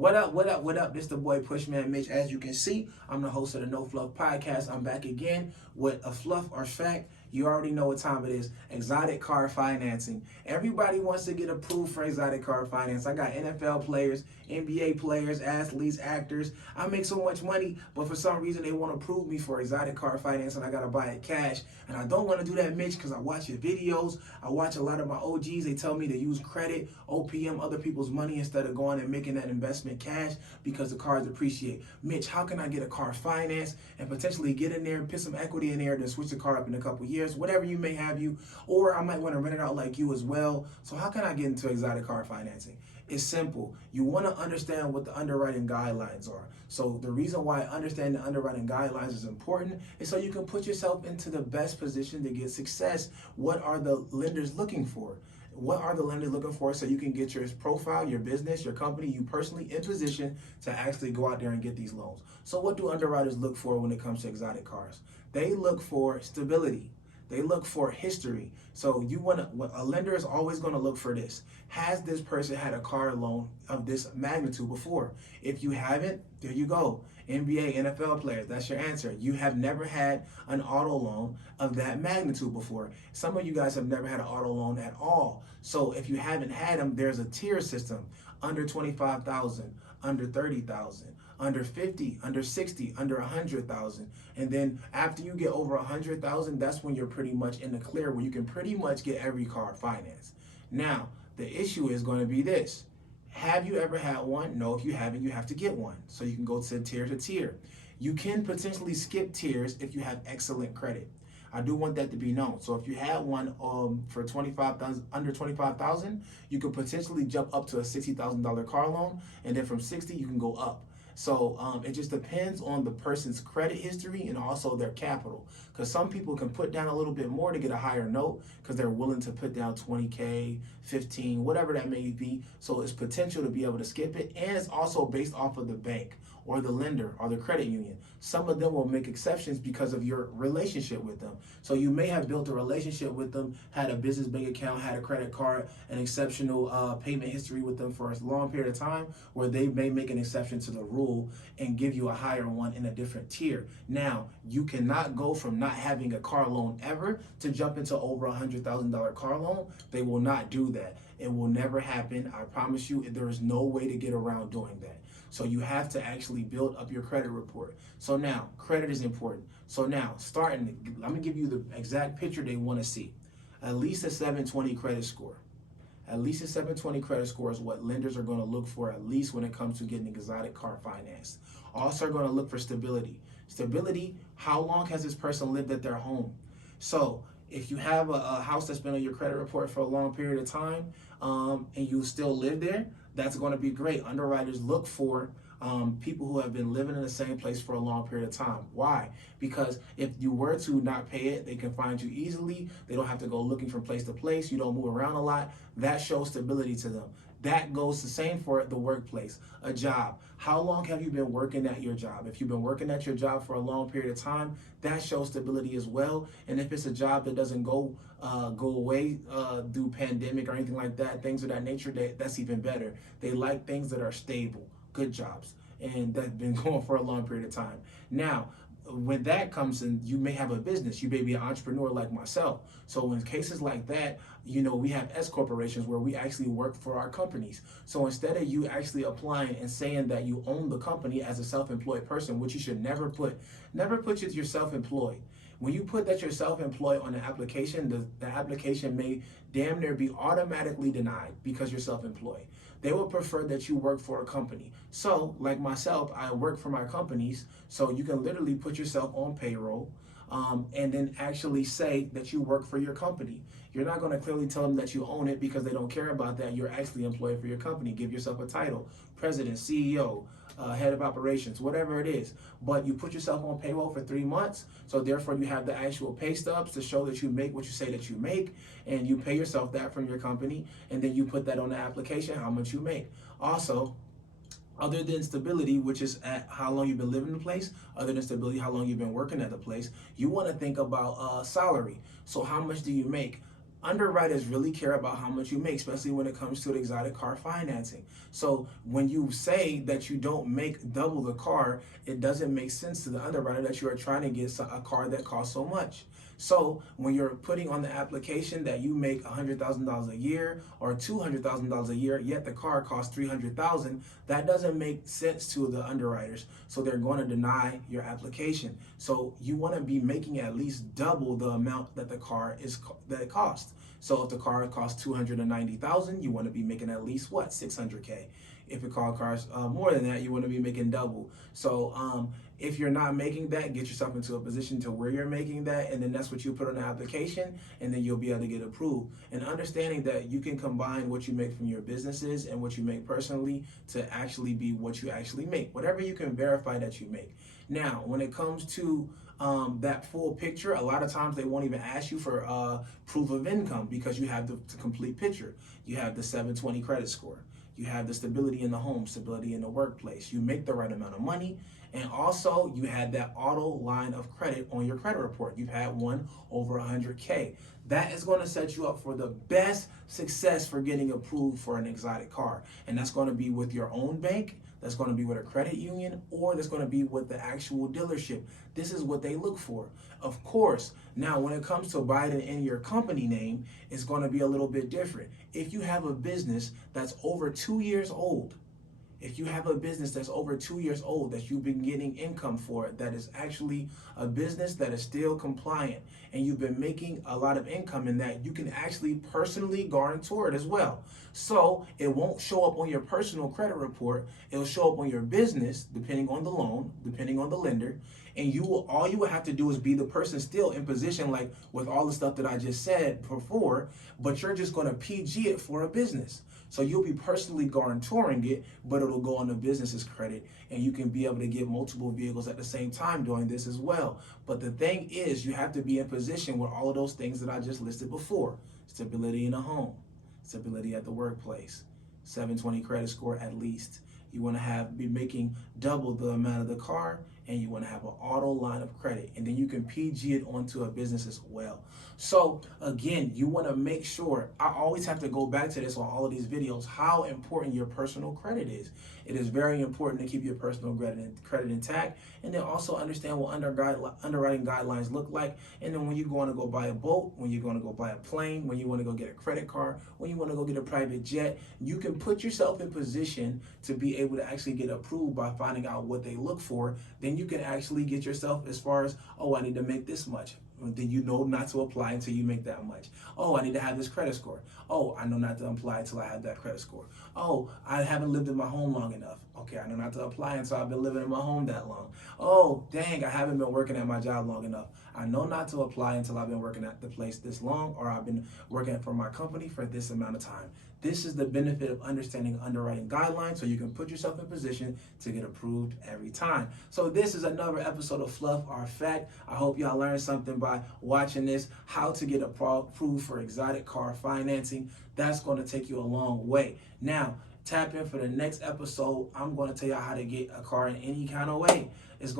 What up, what up, what up? This the boy Pushman Mitch. As you can see, I'm the host of the No Fluff Podcast. I'm back again with a fluff or fact. You already know what time it is. Exotic car financing. Everybody wants to get approved for exotic car finance. I got NFL players, NBA players, athletes, actors. I make so much money, but for some reason they want to approve me for exotic car finance and I got to buy it cash. And I don't want to do that, Mitch, because I watch your videos. I watch a lot of my OGs. They tell me to use credit, OPM, other people's money instead of going and making that investment cash because the cars appreciate. Mitch, how can I get a car financed and potentially get in there and put some equity in there to switch the car up in a couple years? Whatever you may have you, or I might want to rent it out like you as well. So how can I get into exotic car financing? It's simple. You want to understand what the underwriting guidelines are. So the reason why understanding the underwriting guidelines is important is so you can put yourself into the best position to get success. What are the lenders looking for? What are the lenders looking for so you can get your profile, your business, your company, you personally in position to actually go out there and get these loans? So what do underwriters look for when it comes to exotic cars? They look for stability. They look for history. So a lender is always going to look for this. Has this person had a car loan of this magnitude before? If you haven't, there you go. NBA, NFL players, that's your answer. You have never had an auto loan of that magnitude before. Some of you guys have never had an auto loan at all. So if you haven't had them, there's a tier system. Under 25,000, under 30,000, under 50, under 60, under 100,000. And then after you get over 100,000, that's when you're pretty much in the clear where you can pretty much get every car financed. Now, the issue is going to be this. Have you ever had one? No, if you haven't, you have to get one. So you can go to tier. You can potentially skip tiers if you have excellent credit. I do want that to be known. So if you had one for 25,000, under 25,000, you could potentially jump up to a $60,000 car loan, and then from 60 you can go up. So it just depends on the person's credit history and also their capital. Because some people can put down a little bit more to get a higher note because they're willing to put down 20K, 15, whatever that may be. So it's potential to be able to skip it. And it's also based off of the bank or the lender or the credit union. Some of them will make exceptions because of your relationship with them. So you may have built a relationship with them, had a business bank account, had a credit card, an exceptional payment history with them for a long period of time, where they may make an exception to the rule and give you a higher one in a different tier. Now, you cannot go from not having a car loan ever to jump into over $100,000 car loan. They will not do that. It will never happen. I promise you, there is no way to get around doing that. So you have to actually build up your credit report. So now, credit is important. So now, let me give you the exact picture they want to see. At least a 720 credit score. At least a 720 credit score is what lenders are going to look for, at least when it comes to getting exotic car financed. Also are going to look for stability. Stability, how long has this person lived at their home? So if you have a house that's been on your credit report for a long period of time and you still live there, that's going to be great. Underwriters look for people who have been living in the same place for a long period of time. Why? Because if you were to not pay it, they can find you easily. They don't have to go looking from place to place. You don't move around a lot. That shows stability to them. That goes the same for the workplace, a job. How long have you been working at your job? If you've been working at your job for a long period of time, that shows stability as well. And if it's a job that doesn't go away through pandemic or anything like that, things of that nature, that's even better. They like things that are stable, good jobs, and that's been going for a long period of time. Now, when that comes in, you may have a business. You may be an entrepreneur like myself. So in cases like that, we have S corporations where we actually work for our companies. So instead of you actually applying and saying that you own the company as a self-employed person, which you should never put you're self-employed. When you put that you're self-employed on the application, the application may damn near be automatically denied because you're self-employed. They would prefer that you work for a company. So, like myself, I work for my companies, so you can literally put yourself on payroll and then actually say that you work for your company. You're not going to clearly tell them that you own it because they don't care about that. You're actually employed for your company. Give yourself a title, president, CEO, head of operations, whatever it is. But you put yourself on payroll for 3 months, so therefore you have the actual pay stubs to show that you make what you say that you make, and you pay yourself that from your company, and then you put that on the application, how much you make. Also, other than stability, which is at how long you've been living in the place, other than stability, how long you've been working at the place, you want to think about salary. So how much do you make? Underwriters really care about how much you make, especially when it comes to exotic car financing. So when you say that you don't make double the car, it doesn't make sense to the underwriter that you are trying to get a car that costs so much. So when you're putting on the application that you make $100,000 a year or $200,000 a year, yet the car costs $300,000, that doesn't make sense to the underwriters. So they're going to deny your application. So you want to be making at least double the amount that that it costs. So if the car costs $290,000, you want to be making at least what, $600K. If your car costs more than that, you want to be making double. So if you're not making that, get yourself into a position to where you're making that, and then that's what you put on the application, and then you'll be able to get approved. And understanding that you can combine what you make from your businesses and what you make personally to actually be what you actually make, whatever you can verify that you make. Now, when it comes to that full picture, a lot of times they won't even ask you for proof of income because you have the complete picture. You have the 720 credit score. You have the stability in the home, stability in the workplace. You make the right amount of money. And also you had that auto line of credit on your credit report. You've had one over 100K. That is going to set you up for the best success for getting approved for an exotic car. And that's going to be with your own bank. That's going to be with a credit union, or that's going to be with the actual dealership. This is what they look for. Of course, now when it comes to buying it in your company name, it's going to be a little bit different. If you have a business that's over 2 years old, if you have a business that's over 2 years old that you've been getting income for, that is actually a business that is still compliant, and you've been making a lot of income in that, you can actually personally guarantor it as well. So it won't show up on your personal credit report. It'll show up on your business, depending on the loan, depending on the lender. And all you would have to do is be the person still in position, like with all the stuff that I just said before, but you're just going to PG it for a business. So you'll be personally guarantoring it, but it'll go on the business's credit, and you can be able to get multiple vehicles at the same time doing this as well. But the thing is, you have to be in position with all of those things that I just listed before. Stability in the home, stability at the workplace, 720 credit score at least. You want to be making double the amount of the car, and you want to have an auto line of credit, and then you can PG it onto a business as well. So again, you want to make sure, I always have to go back to this on all of these videos, how important your personal credit is. It is very important to keep your personal credit intact, and then also understand what underwriting guidelines look like. And then when you want to go buy a boat, when you're going to go buy a plane, when you want to go get a credit card, when you want to go get a private jet, you can put yourself in position to be able to actually get approved by finding out what they look for. Then you can actually get yourself as far as, oh, I need to make this much. Then you know not to apply until you make that much. Oh, I need to have this credit score. Oh, I know not to apply until I have that credit score. Oh, I haven't lived in my home long enough. Okay, I know not to apply until I've been living in my home that long. Oh, dang, I haven't been working at my job long enough. I know not to apply until I've been working at the place this long, or I've been working for my company for this amount of time. This is the benefit of understanding underwriting guidelines, so you can put yourself in position to get approved every time. So this is another episode of Fluff or Fact. I hope y'all learned something by watching this, how to get approved for exotic car financing. That's going to take you a long way. Now, tap in for the next episode. I'm going to tell y'all how to get a car in any kind of way. It's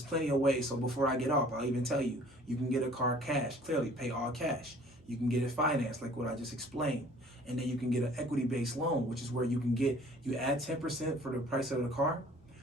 plenty of ways. So before I get off, I'll even tell you, you can get a car cash, clearly pay all cash. You can get it financed like what I just explained. And then you can get an equity-based loan, which is where you add 10% for the price of the car,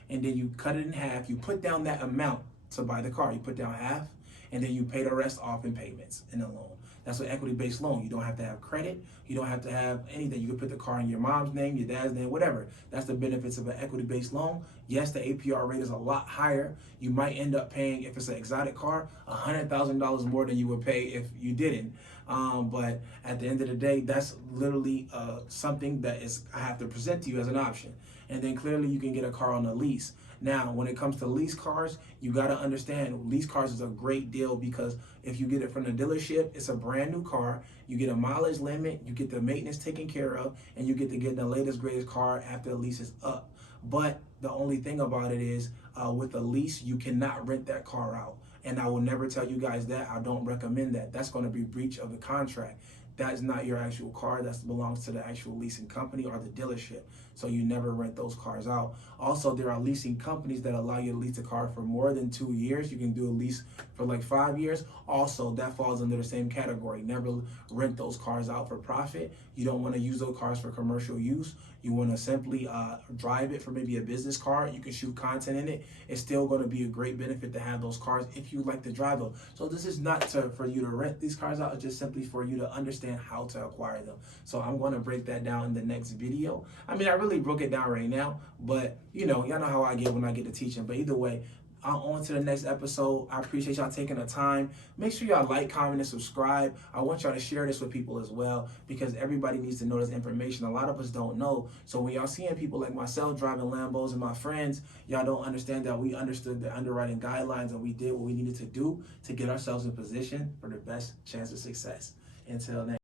and then you cut it in half. You put down that amount to buy the car. You put down half, and then you pay the rest off in payments in a loan. That's an equity-based loan. You don't have to have credit. You don't have to have anything. You can put the car in your mom's name, your dad's name, whatever. That's the benefits of an equity-based loan. Yes, the APR rate is a lot higher. You might end up paying, if it's an exotic car, $100,000 more than you would pay if you didn't. But at the end of the day, that's literally something that I have to present to you as an option. And then clearly you can get a car on a lease. Now, when it comes to lease cars, you got to understand lease cars is a great deal, because if you get it from the dealership, it's a brand new car. You get a mileage limit, you get the maintenance taken care of, and you get to get the latest, greatest car after the lease is up. But the only thing about it is with a lease, you cannot rent that car out. And I will never tell you guys that. I don't recommend that. That's going to be breach of the contract. That is not your actual car. That belongs to the actual leasing company or the dealership. so you never rent those cars out. Also, there are leasing companies that allow you to lease a car for more than 2 years. You can do a lease for like 5 years. Also, that falls under the same category. Never rent those cars out for profit. You don't want to use those cars for commercial use. You want to simply drive it for maybe a business car. You can shoot content in it. It's still going to be a great benefit to have those cars if you like to drive them. So this is not for you to rent these cars out. It's just simply for you to understand how to acquire them. So I'm going to break that down in the next video. I mean, I really broke it down right now, but y'all know how I get when I get to teaching. But either way, on to the next episode. I appreciate y'all taking the time. Make sure y'all like, comment, and subscribe. I want y'all to share this with people as well, because everybody needs to know this information. A lot of us don't know. So when y'all seeing people like myself driving Lambos and my friends, y'all don't understand that we understood the underwriting guidelines and we did what we needed to do to get ourselves in position for the best chance of success. Until next.